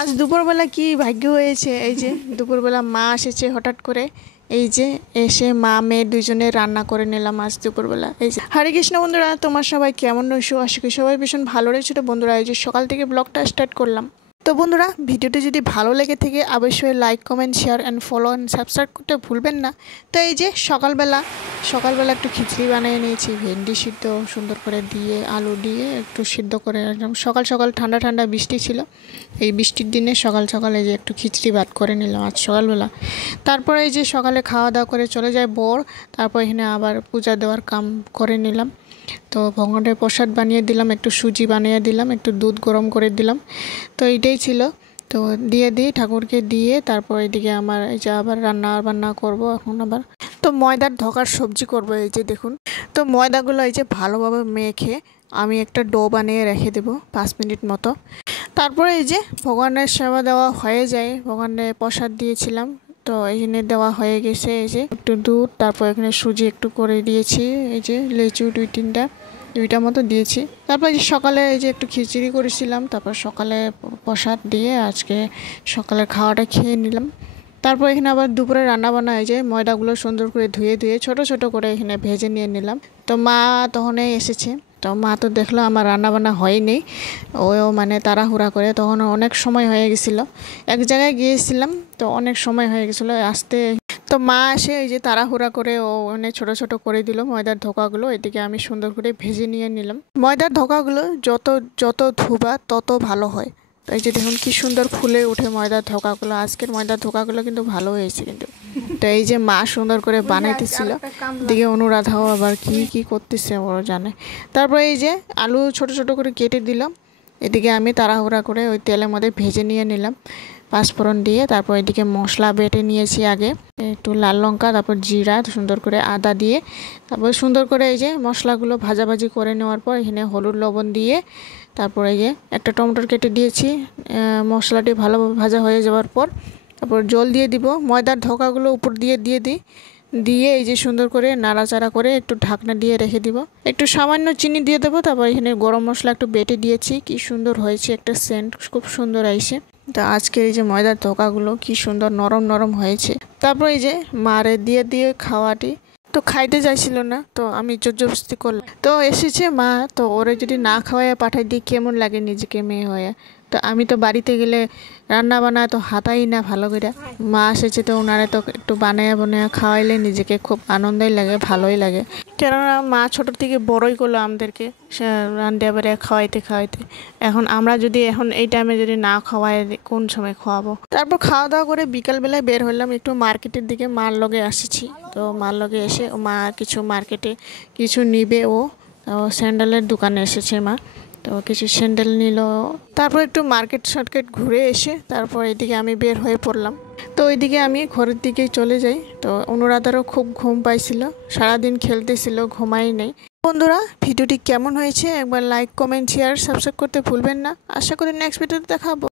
আজ দুপুরবেলা কি ভাগ্য হয়েছে, এই যে দুপুরবেলা মা এসেছে হঠাৎ করে। এই যে এসে মা মেয়ে দুজনে রান্না করে নিলাম আজ দুপুরবেলা। এই যে হরে কৃষ্ণ বন্ধুরা, তোমার সবাই কেমন রয়েছো? আশা করি সবাই ভীষণ ভালো রয়েছে। তো বন্ধুরা, এই যে সকাল থেকে ব্লগটা স্টার্ট করলাম। তো বন্ধুরা, ভিডিওটি যদি ভালো লেগে থাকে অবশ্যই like comment share and follow and subscribe করতে ভুলবেন না। তো এই যে সকালবেলা একটু খিচড়ি বানিয়ে নিয়েছি, ভেন্ডি সিদ্ধ সুন্দর করে দিয়ে আলু দিয়ে একটু সিদ্ধ করে। একদম সকাল সকাল ঠান্ডা ঠান্ডা বৃষ্টি ছিল, এই বৃষ্টির দিনে সকাল সকালে যে একটু খিচড়ি ভাত করে নিলাম আজ সকালবেলা। তারপরে এই যে সকালে খাওয়া দাওয়া করে চলে যায় বর। তারপর এখানে আবার পূজা দেওয়ার কাম করে নিলাম। তো ভগবানের প্রসাদ বানিয়ে দিলাম, একটু সুজি বানিয়ে দিলাম, একটু দুধ গরম করে দিলাম। তো এইটাই ছিল। তো দিয়ে দিই ঠাকুরকে দিয়ে, তারপর এদিকে আমার এই যে আবার রান্না করব এখন আবার। তো ময়দার ধোকার সবজি করব, এই যে দেখুন। তো ময়দাগুলো এই যে ভালোভাবে মেখে আমি একটা ডো বানিয়ে রেখে দেবো 5 মিনিট মতো। তারপরে এই যে ভগবানের সেবা দেওয়া হয়ে যায়, ভগবানের প্রসাদ দিয়েছিলাম। তো এখানে দেওয়া হয়ে গেছে, এই যে একটু দুধ, তারপর এখানে সুজি একটু করে দিয়েছি, এই যে লেচু দুইটা মতো দিয়েছি। তারপর এই যে সকালে এই যে একটু খিচুড়ি করেছিলাম, তারপর সকালে প্রসাদ দিয়ে আজকে সকালের খাওয়াটা খেয়ে নিলাম। তারপর এখানে আবার দুপুরে রান্নাবান্না, এই যে ময়দাগুলো সুন্দর করে ধুয়ে ছোট ছোট করে এখানে ভেজে নিয়ে নিলাম। তো মা তখনই এসেছে। তো মা তো দেখলো আমার রান্নাবান্না হয়নি, ও মানে তাড়াহুড়া করে, তখন অনেক সময় হয়ে গেছিলো, এক জায়গায় গিয়েছিলাম, তো অনেক সময় হয়ে গেছিলো আসতে। তো মা এসে এই যে তাড়াহুড়া করে ও অনেক ছোট ছোট করে দিল ময়দার ধোকাগুলো। এদিকে আমি সুন্দর করে ভেজে নিয়ে নিলাম। ময়দার ধোকাগুলো যত যত ধোবা তত ভালো হয়। তো এই যে দেখুন কি সুন্দর ফুলে উঠে ময়দার ধোকাগুলো। আজকের ময়দার ধোকাগুলো কিন্তু ভালো হয়েছে কিন্তু। তো এই যে মা সুন্দর করে বানাইতেছিল, দিকে অনুরাধাও আবার কি করতেছে ওরা জানে। তারপরে এই যে আলু ছোট ছোট করে কেটে দিলাম। এদিকে আমি তাড়াহুড়া করে ওই তেলের মধ্যে ভেজে নিয়ে নিলাম পাঁচফোড়ন দিয়ে। তারপর এদিকে মশলা বেটে নিয়েছি আগে, একটু লাল লঙ্কা, তারপর জিরা, সুন্দর করে আদা দিয়ে, তারপর সুন্দর করে এই যে মশলাগুলো ভাজাভাজি করে নেওয়ার পর এখানে হলুদ লবণ দিয়ে, তারপর এই যে একটা টমেটো কেটে দিয়েছি। মশলাটি ভালোভাবে ভাজা হয়ে যাওয়ার পর তারপর জল দিয়ে দিব, ময়দার ধোকাগুলো উপর দিয়ে দিয়ে এই যে সুন্দর করে নাড়াচাড়া করে একটু ঢাকনা দিয়ে রেখে দিব। একটু সামান্য চিনি দিয়ে দেবো। তারপর এখানে গরম মশলা একটু বেটে দিয়েছি, কি সুন্দর হয়েছে, একটা সেন্ট খুব সুন্দর আইছে। তো আজকের এই যে ময়দার ধোকাগুলো কি সুন্দর নরম নরম হয়েছে। তারপর এই যে মারে দিয়ে খাওয়াটি তো খাইতে চাইছিল না, তো আমি জোরজবস্তি করলাম। তো এসেছে মা, তো ওরে যদি না খাওয়াইয়া পাঠাই দিই কেমন লাগে নিজেকে মেয়ে হয়ে। তো আমি তো বাড়িতে গেলে রান্না বান্না তো হাতাই না ভালো করে। মা এসেছে তো ওনারে তো একটু বানাইয়া খাওয়াইলে নিজেকে খুব আনন্দই লাগে, ভালোই লাগে। কেননা মা ছোট থেকে বড়ই করলো আমাদেরকে রান্না বাড়ে খাওয়াইতে। এখন আমরা যদি এখন এই টাইমে যদি না খাওয়াই কোন সময় খাওয়াবো। তারপর খাওয়া দাওয়া করে বিকালবেলায় বের হলাম একটু মার্কেটের দিকে, মার লগে এসেছি। তো মার লগে এসে মা কিছু মার্কেটে কিছু নিবে, ও স্যান্ডেলের দোকানে এসেছে মা, তো কিছু স্যান্ডেল নিল। তারপর একটু মার্কেট ঘুরে এসে তারপর এদিকে আমি বের হয়ে পড়লাম। তো ওইদিকে আমি ঘরের দিকেই চলে যাই। তো অনুরাধারও খুব ঘুম পাইছিল, সারাদিন খেলতেছিল, ঘুমাই নেই। বন্ধুরা, ভিডিওটি কেমন হয়েছে একবার লাইক কমেন্ট শেয়ার সাবস্ক্রাইব করতে ভুলবেন না। আশা করি নেক্সট ভিডিওতে দেখাবো।